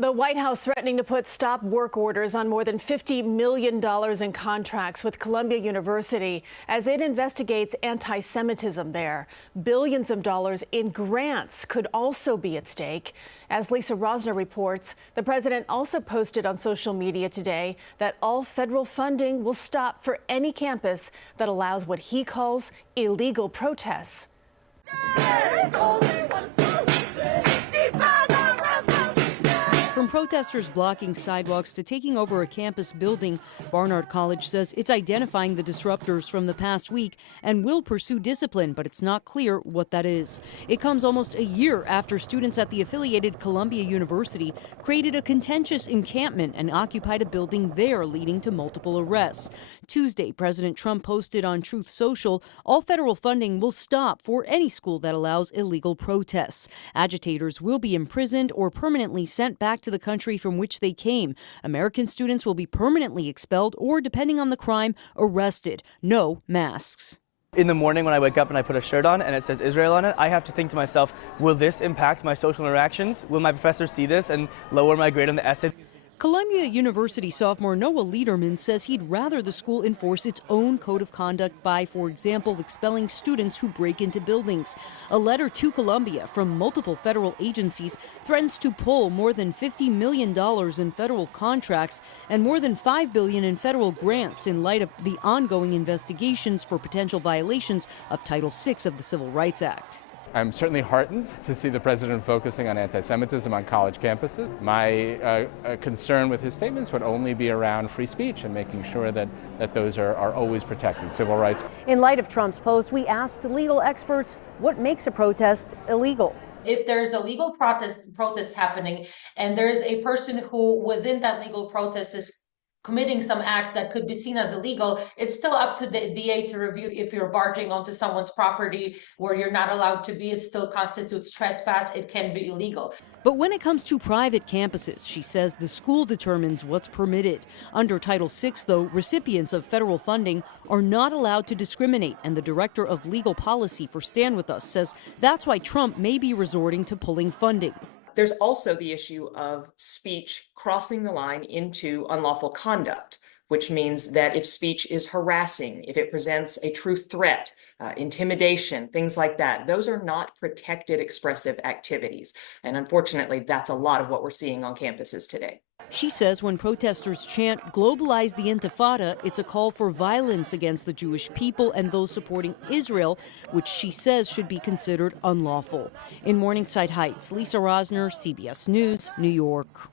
The White House threatening to put stop work orders on more than $50 million in contracts with Columbia University as it investigates anti-Semitism there. Billions of dollars in grants could also be at stake. As Lisa Rosner reports, the president also posted on social media today that all federal funding will stop for any campus that allows what he calls illegal protests. From protesters blocking sidewalks to taking over a campus building, Barnard College says it's identifying the disruptors from the past week and will pursue discipline, but it's not clear what that is. It comes almost a year after students at the affiliated Columbia University created a contentious encampment and occupied a building there, leading to multiple arrests. Tuesday, President Trump posted on Truth Social, all federal funding will stop for any school that allows illegal protests. Agitators will be imprisoned or permanently sent back to the country from which they came. American students will be permanently expelled or, depending on the crime, arrested. No masks. In the morning when I wake up and I put a shirt on and it says Israel on it, I have to think to myself, will this impact my social interactions? Will my professor see this and lower my grade on the essay? Columbia University sophomore Noah Lederman says he'd rather the school enforce its own code of conduct by, for example, expelling students who break into buildings. A letter to Columbia from multiple federal agencies threatens to pull more than $50 million in federal contracts and more than $5 billion in federal grants in light of the ongoing investigations for potential violations of Title VI of the Civil Rights Act. I'm certainly heartened to see the president focusing on anti-Semitism on college campuses. My concern with his statements would only be around free speech and making sure that those are always protected, civil rights. In light of Trump's post, we asked legal experts what makes a protest illegal. If there's a legal protest happening and there's a person who within that legal protest is committing some act that could be seen as illegal, it's still up to the DA to review. If you're barging onto someone's property where you're not allowed to be, it still constitutes trespass. It can be illegal. But when it comes to private campuses, she says the school determines what's permitted. Under Title VI, though, recipients of federal funding are not allowed to discriminate, and the director of legal policy for Stand With Us says that's why Trump may be resorting to pulling funding. There's also the issue of speech crossing the line into unlawful conduct, which means that if speech is harassing, if it presents a true threat, intimidation, things like that, those are not protected expressive activities. And unfortunately, that's a lot of what we're seeing on campuses today. She says when protesters chant "Globalize the Intifada," it's a call for violence against the Jewish people and those supporting Israel, which she says should be considered unlawful. In Morningside Heights, Lisa Rosner, CBS News, New York.